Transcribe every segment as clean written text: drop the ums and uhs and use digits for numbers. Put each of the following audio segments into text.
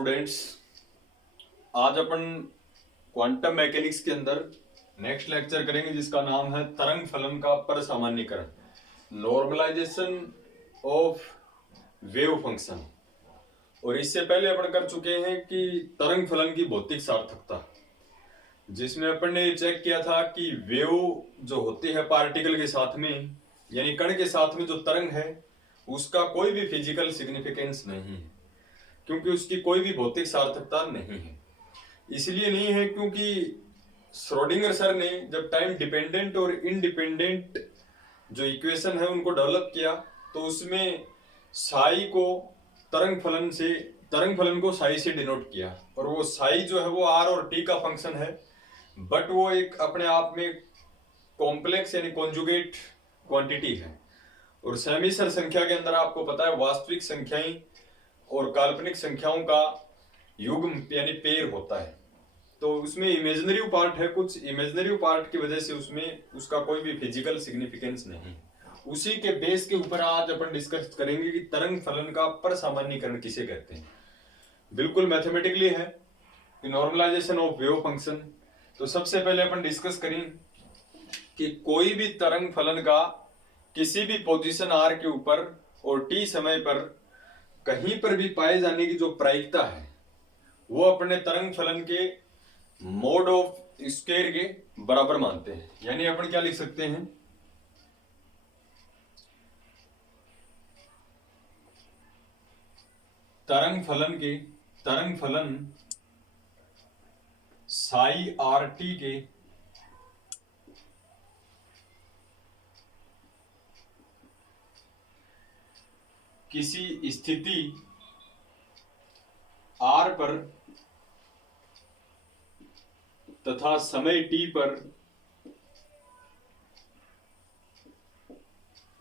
Students, आज अपन quantum mechanics के अंदर नेक्स्ट लेक्चर करेंगे जिसका नाम है तरंग फलन का परसामान्यीकरण, नॉर्मलाइजेशन ऑफ वेव फंक्शन। और इससे पहले अपन कर चुके हैं कि तरंग फलन की भौतिक सार्थकता, जिसमें अपन ने चेक किया था कि वेव जो होती है पार्टिकल के साथ में यानी कण के साथ में जो तरंग है उसका कोई भी फिजिकल सिग्निफिकेंस नहीं है, क्योंकि उसकी कोई भी भौतिक सार्थकता नहीं है। इसलिए नहीं है क्योंकि श्रोडिंगर सर ने जब टाइम डिपेंडेंट और इनडिपेंडेंट जो इक्वेशन है उनको डेवलप किया तो उसमें साई को तरंग फलन को साई से डिनोट किया, और वो साई जो है वो आर और टी का फंक्शन है, बट वो एक अपने आप में कॉम्प्लेक्स यानी कॉन्जुगेट क्वांटिटी है। और सेमीसर संख्या के अंदर आपको पता है वास्तविक संख्याएं और काल्पनिक संख्याओं का युग्म यानी पेयर होता है, तो उसमें इमेजिनरी पार्ट है, कुछ इमेजिनरी पार्ट की वजह से उसमें उसका कोई भी फिजिकल सिग्निफिकेंस नहीं। उसी के बेस के ऊपर आज अपन डिस्कस करेंगे कि तरंग फलन का परसामान्यीकरण किसे कहते हैं। बिल्कुल मैथमेटिकली है कि नॉर्मलाइजेशन ऑफ वेव फंक्शन। तो सबसे पहले अपन डिस्कस करें कि कोई भी तरंग फलन का किसी भी पोजीशन आर के ऊपर और टी समय पर कहीं पर भी पाए जाने की जो प्रायिकता है वो अपने तरंग फलन के मोड ऑफ स्क्वायर के बराबर मानते हैं। यानी अपन क्या लिख सकते हैं, तरंग फलन साई आर टी के किसी स्थिति आर पर तथा समय टी पर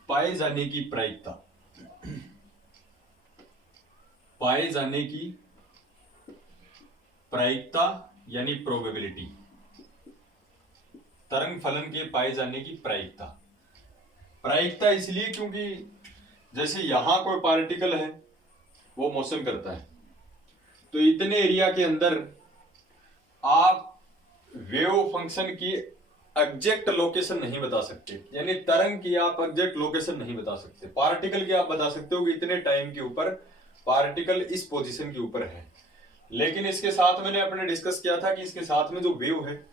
पाए जाने की प्रायिकता यानी प्रोबेबिलिटी, तरंग फलन के पाए जाने की प्रायिकता इसलिए क्योंकि जैसे यहां कोई पार्टिकल है वो मोशन करता है, तो इतने एरिया के अंदर आप वेव फंक्शन की एग्जैक्ट लोकेशन नहीं बता सकते, यानी तरंग की आप एग्जैक्ट लोकेशन नहीं बता सकते। पार्टिकल की आप बता सकते हो कि इतने टाइम के ऊपर पार्टिकल इस पोजीशन के ऊपर है, लेकिन इसके साथ मैंने अपने डिस्कस किया था कि इसके साथ में जो वेव है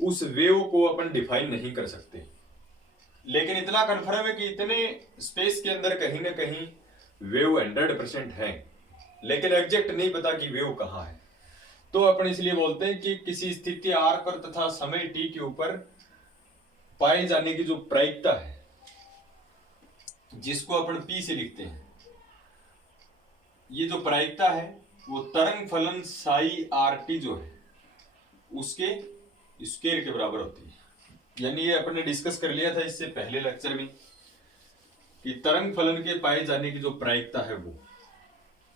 उस वेव को अपन डिफाइन नहीं कर सकते। लेकिन इतना कन्फर्म है कि इतने स्पेस के अंदर कहीं ना कहीं वेव 100% है, लेकिन एग्जैक्ट नहीं पता कि वेव कहाँ है। तो अपन इसलिए बोलते हैं कि किसी स्थिति आर पर तथा समय टी के ऊपर पाए जाने की जो प्रायिकता है, जिसको अपन पी से लिखते हैं, ये जो प्रायिकता है वो तरंग फलन साई आर टी जो है उसके स्क्वायर के बराबर होती है। यानी ये अपन ने डिस्कस कर लिया था इससे पहले लेक्चर में कि तरंग फलन के पाए जाने की जो प्रायिकता है वो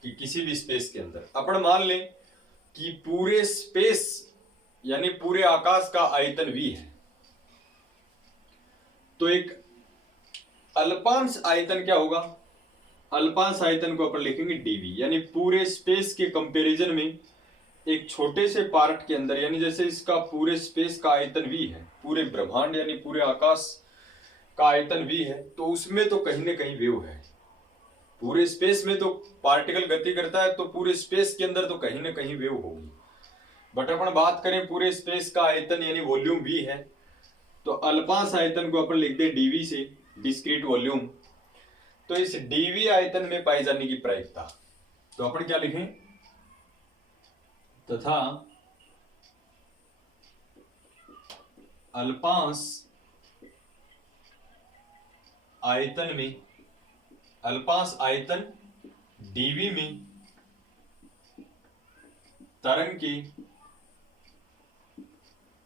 कि किसी भी स्पेस के अंदर अपन मान लें कि पूरे स्पेस यानी पूरे आकाश का आयतन v है, तो एक अल्पांश आयतन क्या होगा, अल्पांश आयतन को अपन लिखेंगे dv, यानी पूरे स्पेस के कंपैरिजन में एक छोटे से पार्ट के अंदर, यानी जैसे इसका पूरे स्पेस का आयतन v है, पूरे ब्रह्मांड यानी पूरे आकाश का आयतन v है, तो उसमें तो कहीं ना कहीं वेव है। पूरे स्पेस में तो पार्टिकल गति करता है, तो पूरे स्पेस के अंदर तो कहीं ना कहीं वेव होगी। बट अपन बात करें पूरे स्पेस का आयतन यानी वॉल्यूम v है, तो अल्पांश आयतन को अपन लिखते हैं dv से, डिस्क्रीट वॉल्यूम। तो इस dv आयतन में पाई जाने की प्रायिकता, तो अपन क्या लिखें, तथा अल्पांश आयतन dv में तरंग के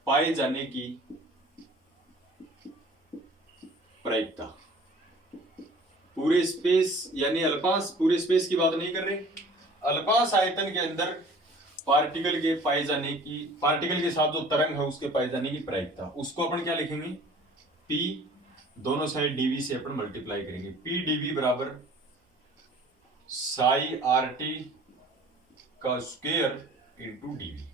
पाए जाने की प्रायिकता। पूरे स्पेस यानी अल्पांश, पूरे स्पेस की बात नहीं कर रहे, अल्पांश आयतन के अंदर पार्टिकल के पाए जाने की, पार्टिकल के साथ जो तरंग है उसके पाए जाने की प्रायिकता, उसको अपन क्या लिखेंगे, P दोनों साइड dv से अपन मल्टीप्लाई करेंगे। P dv बराबर साई आर टी का स्क्वायर इंटू डीवी।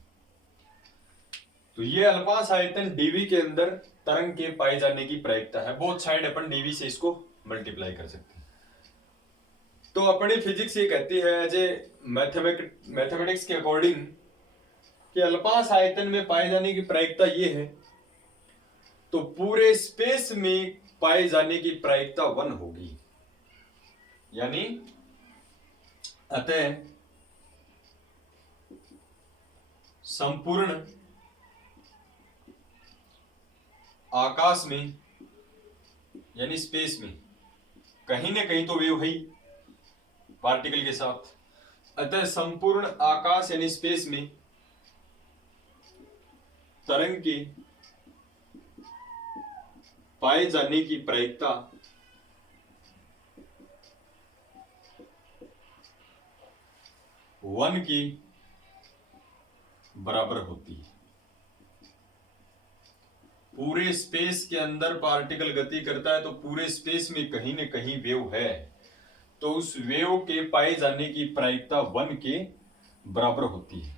तो ये अल्पांश आयतन डीवी के अंदर तरंग के पाए जाने की प्रायिकता है। बोथ साइड अपन डीवी से इसको मल्टीप्लाई कर सकते हैं। तो अपनी फिजिक्स ये कहती है एज ए मैथमेटिक्स के अकॉर्डिंग कि अल्पांश आयतन में पाए जाने की प्रायिकता ये है, तो पूरे स्पेस में पाए जाने की प्रायिकता 1 होगी। यानी अतः संपूर्ण आकाश में यानी स्पेस में कहीं ना कहीं तो वेव है पार्टिकल के साथ। अतः संपूर्ण आकाश यानी स्पेस में तरंग के पाए जाने की प्रायिकता 1 के बराबर होती है। पूरे स्पेस के अंदर पार्टिकल गति करता है तो पूरे स्पेस में कहीं न कहीं वेव है, तो उस वेव के पाए जाने की प्रायिकता 1 के बराबर होती है।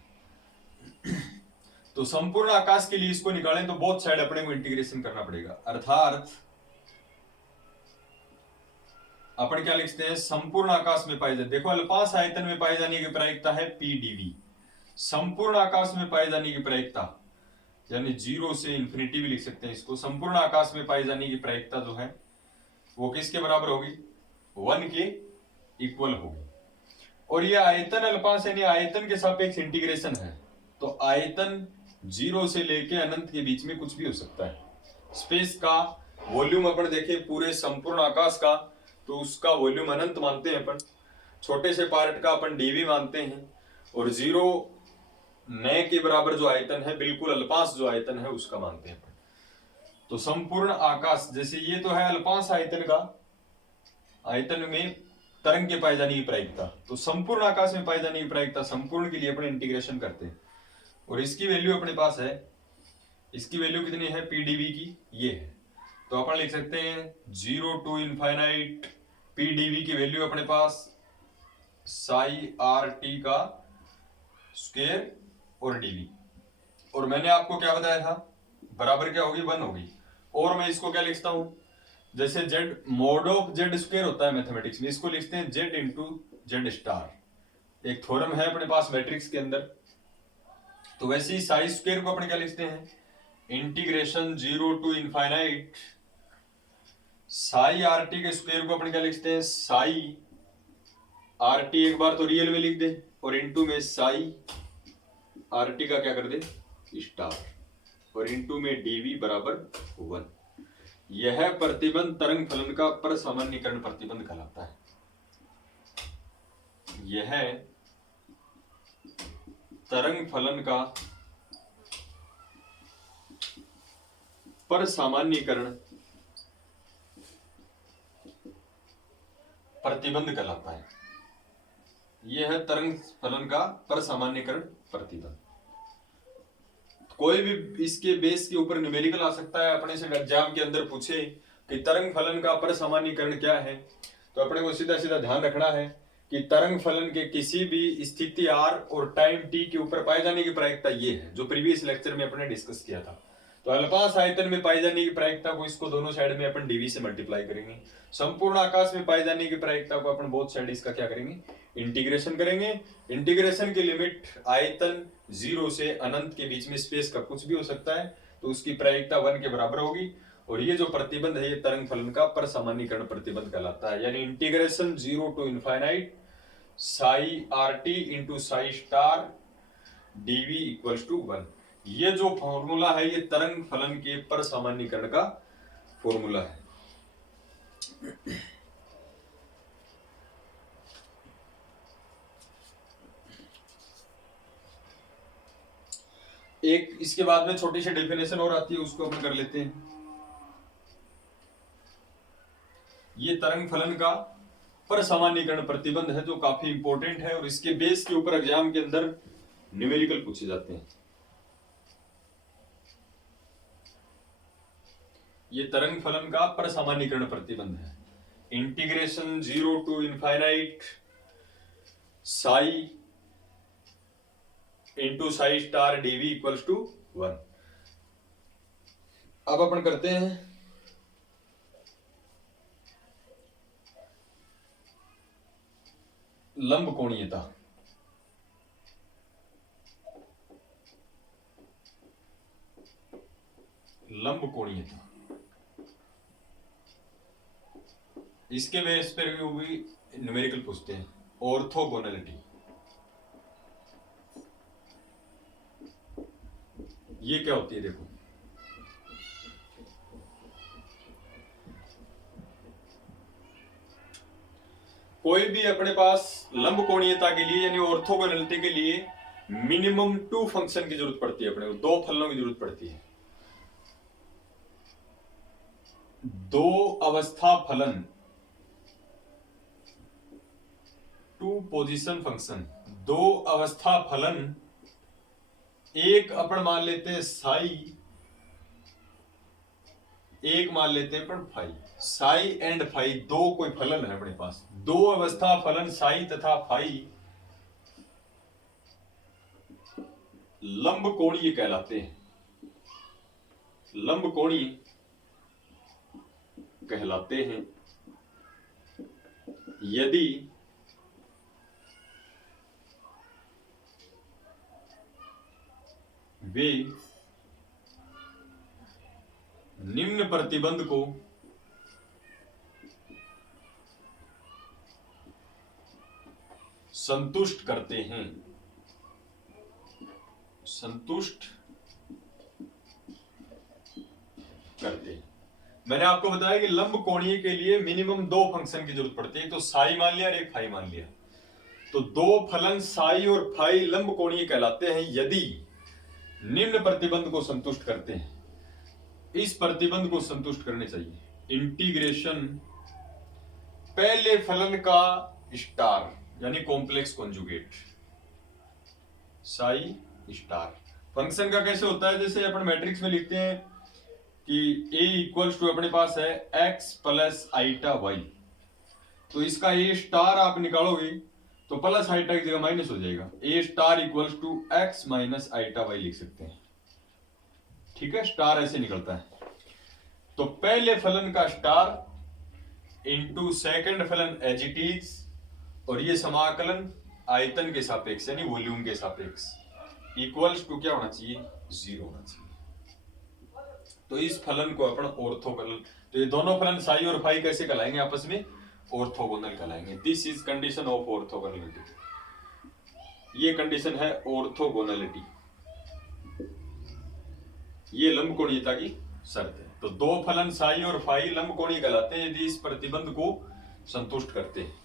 तो संपूर्ण आकाश के लिए इसको निकालें तो बोथ साइड अपने को इंटीग्रेशन करना पड़ेगा। अर्थात अपन क्या लिखते हैं, संपूर्ण आकाश में पाए जाने, देखो अल्पांश आयतन में पाए जाने की प्रायिकता है पीडीवी। संपूर्ण आकाश में पाए जाने की प्रायिकता यानी 0 से इंफिनिटी भी लिख सकते हैं इसको। संपूर्ण आकाश में पाई जाने की प्रायिकता जो है वो किसके बराबर होगी, 1 के इक्वल होगी। और ये आयतन अल्पांश यानी आयतन के सापेक्ष इंटीग्रेशन है, तो आयतन 0 से लेके अनंत के बीच में कुछ भी हो सकता है। स्पेस का वॉल्यूम अपन देखें पूरे संपूर्ण आकाश का, तो उसका वॉल्यूम अनंत मानते हैं अपन। छोटे से पार्ट का अपन डीवी मानते हैं, और 0 नए के बराबर जो आयतन है बिल्कुल अल्पांश जो आयतन है उसका मानते हैं अपन। तो संपूर्ण आकाश, जैसे ये तो है अल्पांश आयतन का, आयतन में तरंग के पाए जाने की प्रायिकता, तो संपूर्ण आकाश में पाए जाने की प्रायिकता संपूर्ण के लिए अपन इंटीग्रेशन करते हैं, और इसकी वैल्यू अपने पास है, इसकी वैल्यू कितनी है पीडीवी की, ये है। तो अपन लिख सकते हैं 0 टू इनफाइनाइट पीडीवी की वैल्यू अपने पास साई आर टी का स्क्वायर और डीवी, और मैंने आपको क्या बताया था, बराबर क्या होगी, 1 होगी। और मैं इसको क्या लिखता हूं, जैसे z mode of z square होता है मैथमेटिक्स में, इसको लिखते हैं z इंटू जेड स्टार। एक थ्योरम है अपने पास मैट्रिक्स के अंदर। तो वैसे ही साई स्क्वायर को अपने क्या लिखते हैं, integration 0 to infinite psi R T के स्क्वायर को अपने क्या लिखते हैं, साई आर टी एक बार तो रियल में लिख दे, और इंटू में साई आर टी का क्या कर दे स्टार, और इंटू में डीवी बराबर 1। यह प्रतिबंध तरंग फलन का परसामान्यीकरण प्रतिबंध कहलाता है। यह तरंग फलन का परसामान्यीकरण प्रतिबंध कहलाता है। यह है तरंग फलन का परसामान्यीकरण प्रतिबंध। कोई भी इसके बेस के ऊपर न्यूमेरिकल आ सकता है, अपने से एग्जाम के अंदर पूछे कि तरंग फलन का परसामान्यीकरण क्या है, तो अपने को सीधा सीधा ध्यान रखना है कि तरंग फलन के किसी भी स्थिति r और टाइम t के ऊपर पाए जाने की प्रायिकता ये है, जो प्रीवियस लेक्चर में अपने डिस्कस किया था। तो अल्पांश आयतन में पाई जाने की प्रायिकता को इसको दोनों साइड में अपन डीवी से मल्टीप्लाई करेंगे। संपूर्ण आकाश में पाई जाने की प्रायिकता को अपन बोथ साइड इसका क्या करेंगे, इंटीग्रेशन करेंगे। इंटीग्रेशन की लिमिट आयतन 0 से अनंत के बीच में स्पेस का कुछ भी हो सकता है, तो उसकी प्रायिकता 1 के बराबर होगी। और ये जो प्रतिबंध है ये तरंग फलन का परसामान्यीकरण प्रतिबंध कहलाता है, यानी integration 0 to infinite psi R T into psi star D V equals to 1। ये जो फॉर्मूला है ये तरंग फलन के परसामान्यीकरण का फॉर्मूला है। एक इसके बाद में छोटी सी डेफिनेशन और आती है, उसको अपन कर लेते हैं। ये तरंग फलन का परसामान्यीकरण प्रतिबंध है जो काफी इंपॉर्टेंट है, और इसके बेस के ऊपर एग्जाम के अंदर न्यूमेरिकल पूछे जाते हैं। ये तरंग फलन का परसामान्यीकरण प्रतिबंध है। Integration 0 to infinite psi into psi star D V equals to 1। अब अपन करते हैं लंब कोणीयता। लंब कोणीयता इसके बेस पर भी न्यूमेरिकल पूछते हैं। ऑर्थोगोनलिटी, ये क्या होती है देखो, कोई भी अपने पास लंब कोणीयता के लिए यानी ऑर्थोगोनलिटी के लिए मिनिमम 2 फंक्शन की जरूरत पड़ती है, अपने को 2 फलनों की जरूरत पड़ती है। 2 अवस्था फलन, 2 पोजीशन फंक्शन, 2 अवस्था फलन। एक अपन मान लेते हैं साई, एक मान लेते हैं अपन फाई। साई एंड फाई 2 कोई फलन है अपने पास। 2 अवस्था फलन साई तथा फाई लंब कोणीय कहलाते हैं। लंब कोणीय कहलाते हैं यदि वे निम्न प्रतिबंध को संतुष्ट करते हैं। संतुष्ट करते हैं। मैंने आपको बताया कि लंब कोणीय के लिए मिनिमम 2 फंक्शन की जरूरत पड़ती है, तो साई मान लिया और एक फाई मान लिया। तो 2 फलन साई और फाई लंब कोणीय कहलाते हैं यदि निम्न प्रतिबंध को संतुष्ट करते हैं। इस प्रतिबंध को संतुष्ट करने चाहिए। इंटीग्रेशन पहले फलन का स्टार यानी complex conjugate Sai star. Function का कैसे होता है, जैसे अपन मैट्रिक्स में लिखते हैं कि a इक्वल्स टू अपने पास है x प्लस आइटा y, तो इसका a स्टार आप निकालोगे तो प्लस आइटा की जगह माइनस हो जाएगा। a star equals to x minus eta y लिख सकते हैं। ठीक है, स्टार ऐसे निकलता है। तो पहले फलन का स्टार इंटू सेकंड फलन एज इट इज, और ये समाकलन आयतन के सापेक्ष यानी वॉल्यूम के सापेक्ष इक्वल्स टू क्या होना चाहिए, 0 होना चाहिए। तो इस फलन को अपन ऑर्थोगोनल, तो ये दोनों फलन साई और फाई कैसे कहलाएंगे आपस में, ऑर्थोगोनल कहलाएंगे। This is condition of orthogonality. ये कंडीशन है ऑर्थोगोनलिटी, ये लंब कोणीयता की शर्त है। तो 2 फलन साई और फाई लंब कोणीय कहलाते हैं यदि इस प्रतिबंध को संतुष्ट करते हैं।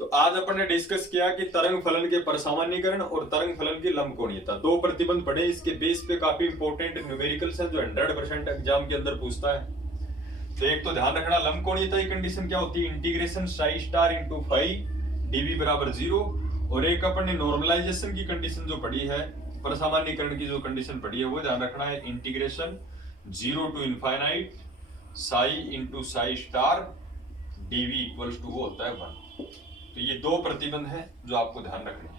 तो आज अपन ने डिस्कस किया कि तरंग फलन के परसामान्यीकरण और तरंग फलन की लंब कोणीयता। 2 प्रतिबंध पढ़े, इसके बेस पे काफी इंपॉर्टेंट न्यूमेरिकल्स हैं जो 100% एग्जाम के अंदर पूछता है। तो एक तो ध्यान रखना, लंब कोणीयता की कंडीशन क्या होती है, integration psi star into phi D V बराबर 0। और एक अपन ने नॉर्मलाइजेशन की कंडीशन जो पढ़ी है, परसामान्यीकरण की जो कंडीशन पढ़ी है, वो ध्यान रखना है, integration 0 to infinite psi into psi star D V equals to वो होता है 1। तो ये 2 प्रतिबंध हैं जो आपको ध्यान रखने हैं।